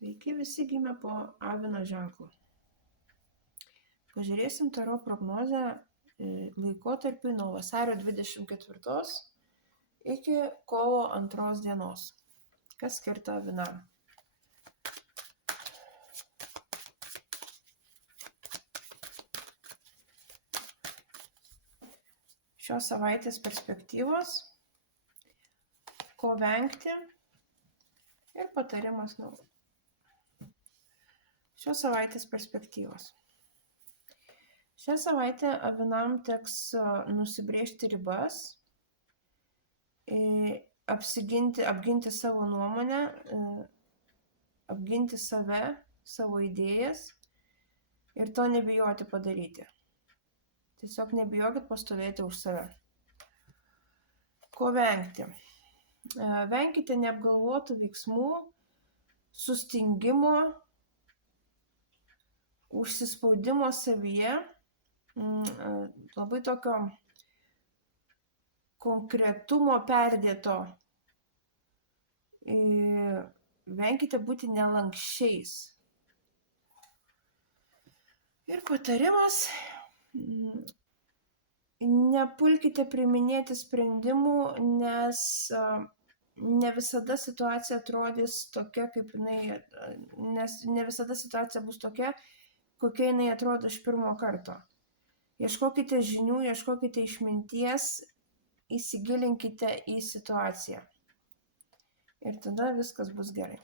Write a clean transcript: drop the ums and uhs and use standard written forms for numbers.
Sveiki, visi gimę po avino ženklu. Pažiūrėsim taro prognozę laikotarpiui nuo vasario 24 iki kovo 2 dienos. Kas skirta avinam. Šios savaitės perspektyvos, ko vengti ir patarimas naujas. Šios savaitės perspektyvos. Šią savaitę avinam teks nusibrėžti ribas, apginti savo nuomonę, apginti save, savo idėjas ir to nebijoti padaryti. Tiesiog nebijokit pastovėti už save. Ko vengti? Venkite neapgalvotų veiksmų, sustingimo, užsispaudimo savyje, labai tokio konkretumo perdėto. Venkite būti nelankščiais. Ir patarimas, nepulkite priiminėti sprendimų, nes ne visada situacija atrodys tokia, nes ne visada situacija bus tokia, kokia jinai atrodo iš pirmo karto. Ieškokite žinių, ieškokite išminties, įsigilinkite į situaciją. Ir tada viskas bus gerai.